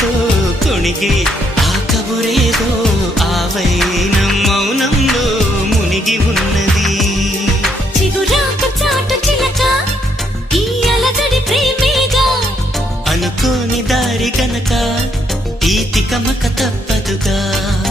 కబురేదో కొణిగి ఆ కబురేదో ఆ మౌనంలో మునిగి ఉన్నది చిగురాక చాటు చిలక ఈ అలజడి ప్రేమేగా అనుకోని దారి గనక ఈ తికమక తప్పదుగా